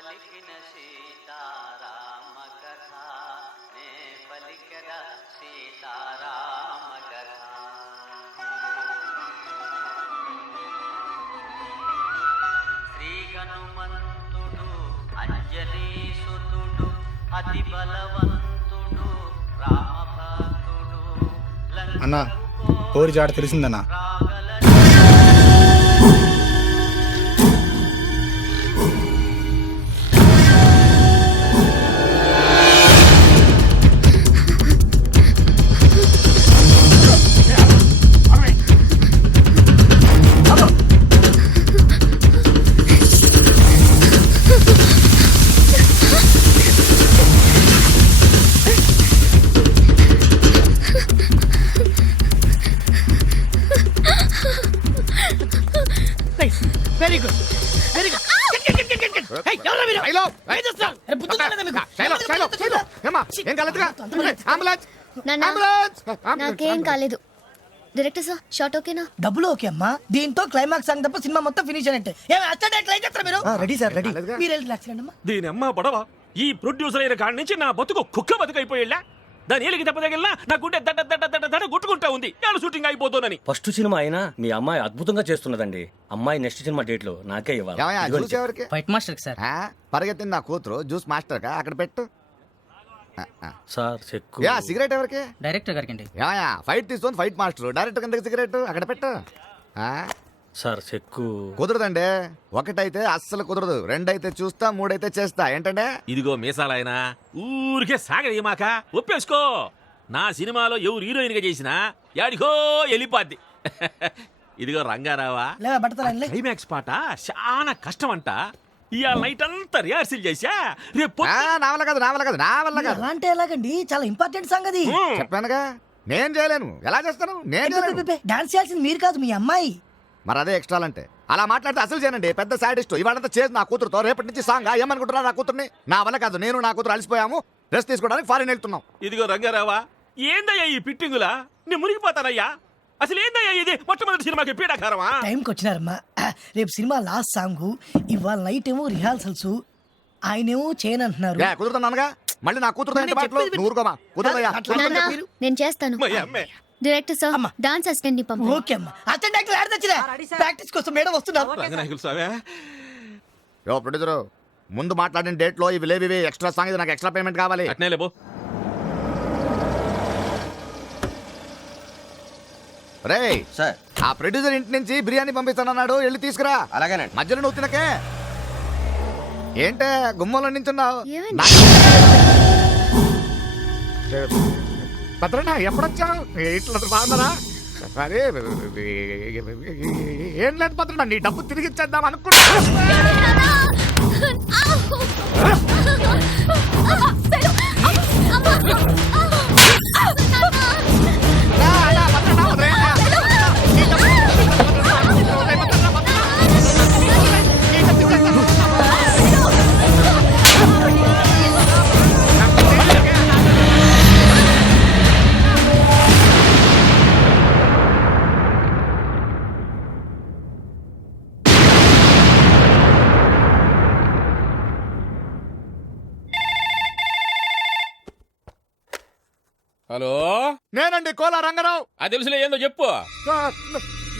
పలికిన సీతారామ కథ నే పలికద సీతారామ కథ. శ్రీ హనుమంతుడు అంజనీసుతుడు అతి బలవంతుడు రామభక్తుడు అన్నా కోరి జాడ తెలిసిందన్నా. Very good very good. నాకేం కాలేదు. డైరెక్టర్ సార్ షార్ట్ ఓకేనా? డబ్బులు ఓకే అమ్మా. దీంతో క్లైమాక్స్ సాంగ్ తప్ప సినిమా మొత్తం ఫినిష్ అయినట్టే. Ready sir ready. మీరు రిలాక్స్ అమ్మా. దీని అమ్మ పడవ ఈ ప్రొడ్యూసర్ అయిన కాడి నుంచి నా బతుకు కుక్క బతుకైపోయేలా. దాని ఏలికి దెబ్బతగిలినా నా గుండె దడ దడ దడ దడ గుట్టుకుంటా ఉంది. నేను షూటింగ్ అయిపోతానని. ఫస్ట్ సినిమా అయినా మీ అమ్మాయి అద్భుతంగా చేస్తున్నదండి. అమ్మాయి నెక్స్ట్ సినిమా డేట్ లో నాకే ఇవ్వాలి. Fight master sir. పరిగెత్తింది నా కూతురు జ్యూస్ మాస్టర్ కా అక్కడ పెట్టు. సార్ చెక్కు. సిగరెట్ ఎవరికి? డైరెక్టర్ గారికి అండి. ఫైట్ తీసుకొని ఫైట్ మాస్టర్ డైరెక్టర్ కిందకి సిగరెట్ అక్కడ పెట్టు. సార్ చెక్కు కుదరదండి. ఒకటైతే అస్సలు కుదరదు. రెండైతే చూస్తా, మూడైతే చేస్తా. ఏంటంటే ఇదిగో మీసాలైనా ఊరికే సాగదీయమాక ఒప్పేసుకో. నా సినిమాలో ఎవరు హీరోయిన్ గా చేసినా యాడికో వెళ్ళిపోద్ది. ఇదిగో రంగారావా, క్లైమాక్స్ పాట చాలా కష్టం అంట. ఇవాళ నైట్ అంతా రిహార్సల్ చేశా. రేపు నా వల్ల కాదు, నా వల్ల కాదు, నా వల్ల కాదు. అంటే ఎలాగండి? చాలా ఇంపార్టెంట్ సంగతి. చెప్పానుగా నేను చేయలేను. ఎలా చేస్తాను? నేను డాన్స్ చేయాల్సింది మీరు కాదు, మీ అమ్మాయి. మరి అదే ఎక్స్ట్రా అంటే అలా మాట్లాడితే అసలు చేయనండి. పెద్ద సాడిస్ట్. ఇవాళంతా చేసి నా కూతురుతో రేపటి నుంచి సాంగ్ ఏమనుకుంటున్నా నా కూతుర్ని. నా వల్ల కాదు. నేను నా కూతురు అలసిపోయాము. రెస్ట్ తీసుకోవడానికి ఫారిన్ వెళ్తున్నాం. ఇదిగో రంగారావా, ఏందయ్యా ఈ పిట్టింగులా? నేను మునిగిపోతానయ్యా. అసలు ఏందయ్యా ఇది? మొట్టమొదటి సినిమాకి పీడాకారమా? టైంకి వచ్చినారమ్మా. రేపు సినిమా లాస్ట్ సాంగ్, ఇవాళ నైట్ ఏమో రిహార్సల్స్. ఆయనేమో చేయనంటున్నారు. కుదురుతున్నానుగా. మళ్ళీ నా కూతురు నేను చేస్తాను. డైరెక్టర్ సార్ డాన్స్ అసిస్టెంట్ ని పంపండి. ఓకే అమ్మా. అసిస్టెంట్ డైరెక్టర్ యాడ్ తెచ్చిరా. ప్రాక్టీస్ కోసం మేడం వస్తున్నారు. ప్రొడ్యూసర్ ముందు మాట్లాడిన డేట్ లో ఇవి లేవి ఎక్స్ట్రా సాంగ్. నాకు ఎక్స్ట్రా పేమెంట్ కావాలి. అట్నే లేబో. రే సార్ ఆ ప్రొడ్యూసర్ ఇంటి నుంచి బిర్యానీ పంపిస్తానన్నాడు. వెళ్ళి తీసుకురా. అలాగేనండి. మధ్యలో నువ్వు తినకే. ఏంటే గుమ్మంలో నించున్నావు? భద్రన్నా ఎప్పుడొచ్చావు? ఇట్లా బాగున్నారా? అరే ఏం లేదు భద్రన్నా, నీ డబ్బు తిరిగి ఇచ్చేద్దాం అనుకున్నా. హలో, నేనండి కోలా రంగారావు. అది తెలుసులే, ఏందో చెప్పు.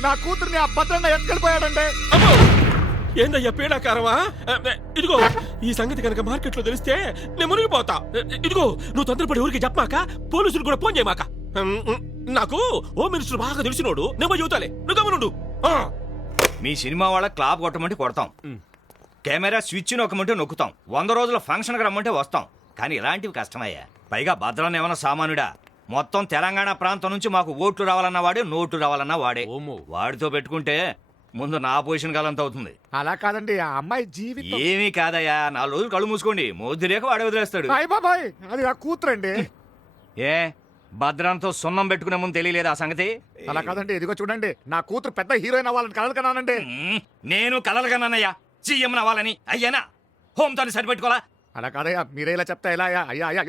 నా కూతుర్ని ఆ భద్రన్న ఎత్తుకెళ్ళిపోయాడండి. ఏందయ్యా పీడాకారమా? ఇదిగో ఈ సంగతి కనుక మార్కెట్ లో తెలిస్తే నేను మునిగిపోతా. ఇదిగో నువ్వు తొందరపడి ఊరికి చెప్పమాక, పోలీసులు కూడా ఫోన్ చేయమాక. నాకు హోమ్ మినిస్టర్ బాగా తెలిసినోడు. నేను చెబుతాలే, నువ్వు గమనుండు. మీ సినిమా వాళ్ళ క్లాప్ కొట్టమంటే కొడతాం, కెమెరా స్విచ్ నొక్కమంటే నొక్కుతాం, 100 రోజుల ఫంక్షన్కి రమ్మంటే వస్తాం. కానీ ఇలాంటివి కష్టమయ్యా. పైగా భద్రాన్ని ఏమన్నా సామానుడా? మొత్తం తెలంగాణ ప్రాంతం నుంచి మాకు ఓట్లు రావాలన్నా వాడే, నోట్లు రావాలన్నా వాడే. వాడితో పెట్టుకుంటే ముందు నా పొజిషన్ కాలంత అవుతుంది. అలా కాదండి, ఆ అమ్మాయి జీవితం. ఏమీ కాదయ్యా, 4 రోజులు కళ్ళు మూసుకోండి. మోద్ది రేఖ వాడే వదిలేస్తాడు. బాబాయ్ అది నా కూతురండి. ఏ భద్రంతో సున్నం పెట్టుకునే ముందు తెలియలేదు ఆ సంగతి? అలా కాదండి, ఇదిగో చూడండి, నా కూతురు పెద్ద హీరోయిన్ అవ్వాలని కలలు కన్నానండి. నేను కలలు కన్నానయ్యా, సీఎం అవ్వాలని. అయ్యానా హోమ్ తోని సరిపెట్టుకోవాలా? అలా కాదయ్యా, మీరే ఇలా చెప్తా ఎలా? అయ్యా అయ్యా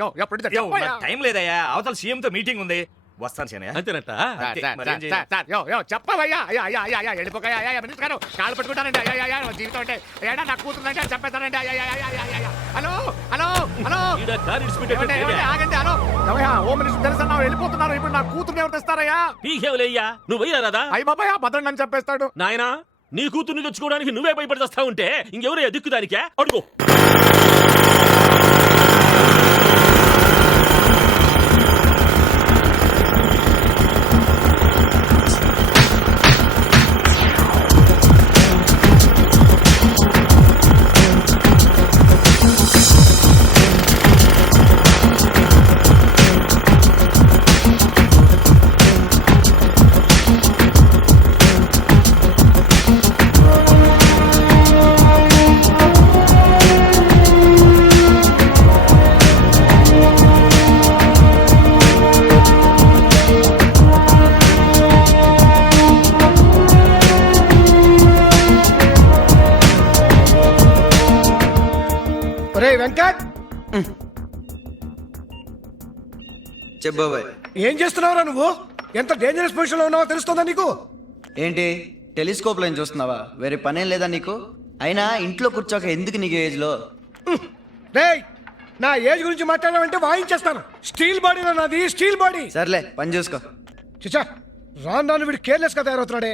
టైం లేదయ్యా, అవతల సీఎం తో మీటింగ్ ఉంది. వస్తాను శనయ్య. అంతేనట అంతే, మరేం చేయను. చెప్పవయ్యా అయ్యా అయ్యా అయ్యా అయ్యా వెళ్ళిపోయా అయ్యా మినిస్టర్ గారు కాళ్ళు పెట్టుకుంటానండి అయ్యా అయ్యా అయ్యా జీవితం అంటే ఏడా నాకు కూతుందంటే చెప్పేస్తానండి అయ్యా అయ్యా అయ్యా అయ్యా అయ్యా హలో హలో హలో ఈడ కారు ఇడిచిపెట్టేటట్టు ఏమండి, ఏమండి, ఆగండి హలో ఏమయ్యా హోమ్ మినిస్టర్ తెలుసా వెళ్ళిపోతున్నారు ఇప్పుడు నా కూతుర్ని ఎవరు తెస్తారయ్యా పీకేవులయ్యా నువ్వు పోయిరా రాదా అయ్య బాబాయ్ భద్రం నన్ను చెప్పేస్తాడు నాయనా నీ కూతుర్ని తెచ్చుకోవడానికి నువ్వే భయపడి వస్తా ఉంటే ఇంకెవరయ్యా దిక్కుదానికే అడుగు ఒరే వెంకట్ చెప్పబాయ్. ఏం చేస్తున్నావురా నువ్వు? ఎంత డేంజరస్ పొజిషన్ లో ఉన్నావో తెలుస్తుందా నీకు? ఏంటి టెలిస్కోప్ లైన్ చూస్తున్నావా? వేరే పనేం లేదా నీకు? అయినా ఇంట్లో కూర్చోక ఎందుకు నీకు ఏజ్ లో? రేయ్ నా ఏజ్ గురించి మాట్లాడావంటే వాయించేస్తాను. స్టీల్ బాడీ నాది, స్టీల్ బాడీ. సర్లే పని చూసుకో. చిచ్చా రాను రాను వీడు కేర్లెస్ గా తయారవుతున్నాడే.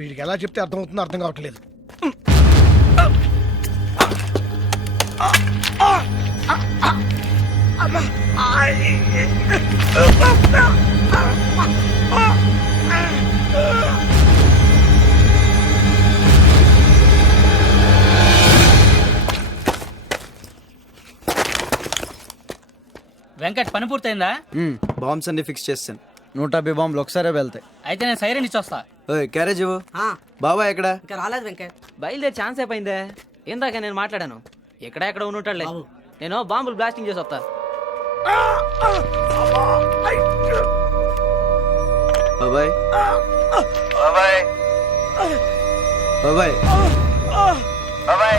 వీడికి ఎలా చెప్తే అర్థమవుతుందో అర్థం కావట్లేదు. వెంకట్ పని పూర్తయిందా? బాంబ్స్ అన్ని ఫిక్స్ చేస్తాను. 150 బాంబులు ఒకసారి వెళ్తాయి. అయితే నేను సైరన్ ఇచ్చి వస్తా. క్యారేజ్ ఇవ్వు. బాబాయ్ ఎక్కడ? ఇంకా రాలేదు వెంకట్. బయలుదేరి ఛాన్స్ అయిపోయిందే. ఇందాక నేను మాట్లాడాను. ఎక్కడ ఉండుంటాడులే. నేను బాంబులు బ్లాస్టింగ్ చేసి వస్తా. బాబాయ్ బాబాయ్ బాబాయ్ బాబాయ్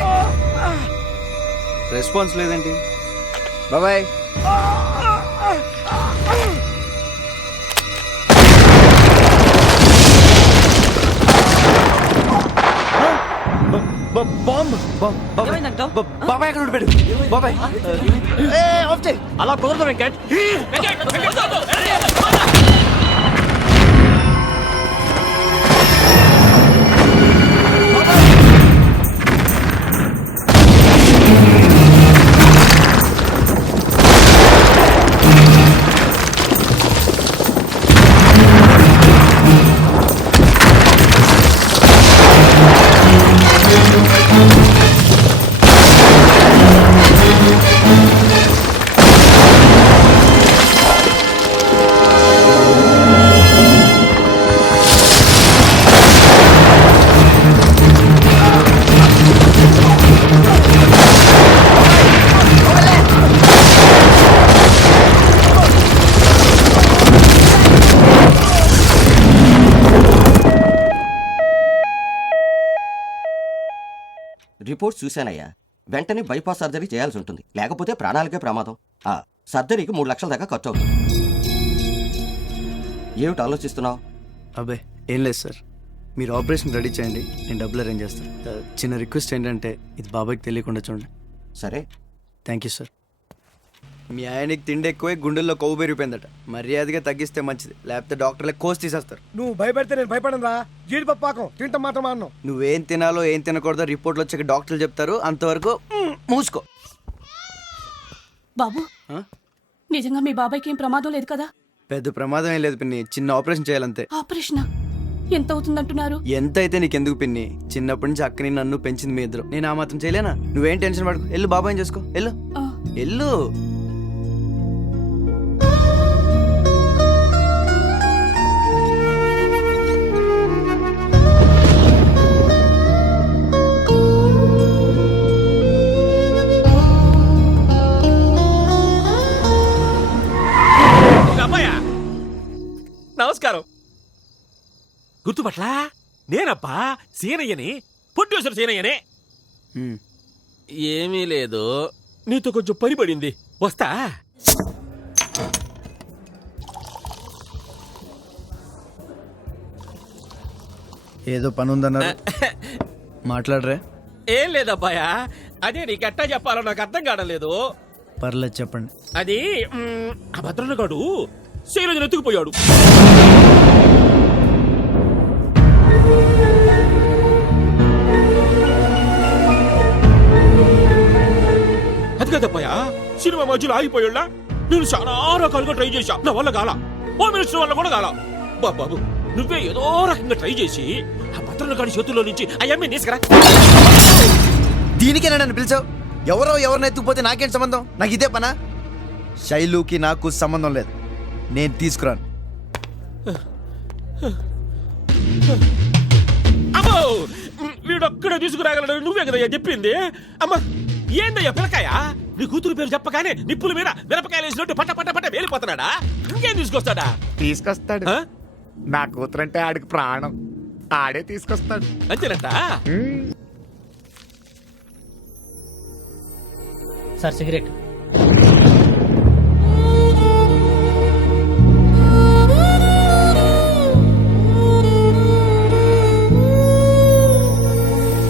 రెస్పాన్స్ లేదేంటి? బాబాయ్ బాబాయ్ ఎక్కడ ఉండిపోయాడు? బాబాయ్ అలా కుదరదు వెంకట్. రిపోర్ట్స్ చూశానయ్యా. వెంటనే బైపాస్ సర్జరీ చేయాల్సి ఉంటుంది, లేకపోతే ప్రాణాలకే ప్రమాదం. సర్జరీకి 3 లక్షల దాకా ఖర్చు అవుతుంది. ఏమిటి ఆలోచిస్తున్నావు? అబ్బే ఏం లేదు సార్, మీరు ఆపరేషన్ రెడీ చేయండి, నేను డబ్బులు అరేంజ్ చేస్తాను. చిన్న రిక్వెస్ట్ ఏంటంటే ఇది బాబాయ్కి తెలియకుండా చూడండి. సరే. Thank you sir. మీ ఆయనకి తిండి ఎక్కువై గుండెల్లో కొవ్వు పెరిగిపోయిందట. మర్యాదగా తగ్గిస్తే మంచిది, లేకపోతే డాక్టర్లే కోసి తీసేస్తారు. నువ్వు భయపెడితే నేను భయపడను రా. జీడిపప్పు పాకం తింటాం మాత్రం అన్నావు. నువ్వేం తినాలో ఏం తినకూడదో రిపోర్ట్లు వచ్చాక డాక్టర్లు చెప్తారు, అంతవరకు మూసుకో. బాబు నిజంగా మీ బాబాయ్కి ఏం ప్రమాదం లేదు కదా? పెద్ద ప్రమాదం ఏం లేదు పిన్ని, చిన్న ఆపరేషన్ చేయాలంతే. ఆపరేషన్ ఎంత అవుతుందంటున్నారు? ఎంత అయితే నీకెందుకు పిన్ని, చిన్నప్పటి నుంచి అక్కని నన్ను పెంచింది మీ ఇద్దరు, నేను ఆ మాత్రం చేయలేనా? నువ్వేం టెన్షన్ పడకు, వెళ్ళు బాబాయ్ చేసుకో, వెళ్ళు వెళ్ళు. నమస్కారం. గుర్తుపట్లా? నేనబ్బా సీనయ్యని, ప్రొడ్యూసర్ సీనయ్యనే. ఏమీ లేదు, నీతో కొంచెం పని పడింది, వస్తా. ఏదో పని ఉందన్నారు, మాట్లాడరే. ఏం లేదబ్బాయా, అదే నీకెట్టా చెప్పాలో నాకు అర్థం కావడం. పర్లేదు చెప్పండి. అది ఆ భద్రన్నగాడు శైలజను ఎత్తుకుపోయాడు. అది కదబ్బాయా, సినిమా మధ్యలో ఆగిపోయాడా. నేను చాలా రకాలుగా ట్రై చేశా, నా వల్ల కాల. హోమ్ మినిస్టర్ వల్ల కూడా కాల. బాబు నువ్వే ఏదో రకంగా ట్రై చేసి ఆ భద్రన్నగాడి చేతుల్లో నుంచి ఆ అమ్మాయిని తీసుకురా. దీనికేనా నన్ను పిలిచావు? ఎవరో ఎవరిని ఎత్తుకుపోతే నాకేం సంబంధం? నాకు ఇదే పనా? శైలుకి నాకు సంబంధం లేదు, నేను తీసుకురాను. అమ్మో, వీడొక్కడే తీసుకురాగలడు, నువ్వే కదా చెప్పింది. అమ్మ ఏందయ్యా పిల్లకాయ, నీ కూతురు పేరు చెప్పగానే నిప్పుల మీద మిరపకాయలు వేసినట్టు పట్ట పట్ట పట్ట వేలిపోతున్నాడా? ఇంకేం తీసుకొస్తాడా? తీసుకొస్తాడు. నా కూతురంటే ఆడికి ప్రాణం, ఆడే తీసుకొస్తాడు. అంతేనట. Sir cigarette.